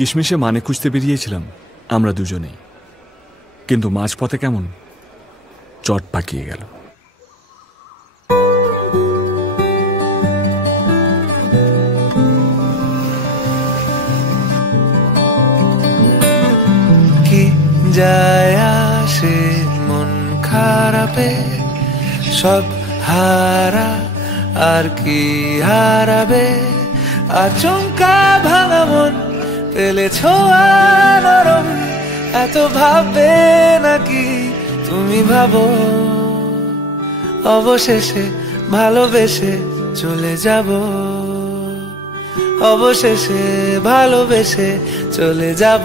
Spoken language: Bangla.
কিশমিশে মানে খুঁজতে বেরিয়েছিলাম আমরা দুজনেই, কিন্তু মাঝপথে কেমন চট পাকিয়ে গেল। কি যায় আসে মন খারাপে, সব হারা আর কি হারাবে, আচমকা ভাঙা মন পেলে ছোঁয়া নরম, এত ভাববে নাকি তুমি ভাবো, অবশেষে ভালোবেসে চলে যাব, অবশেষে ভালোবেসে চলে যাব।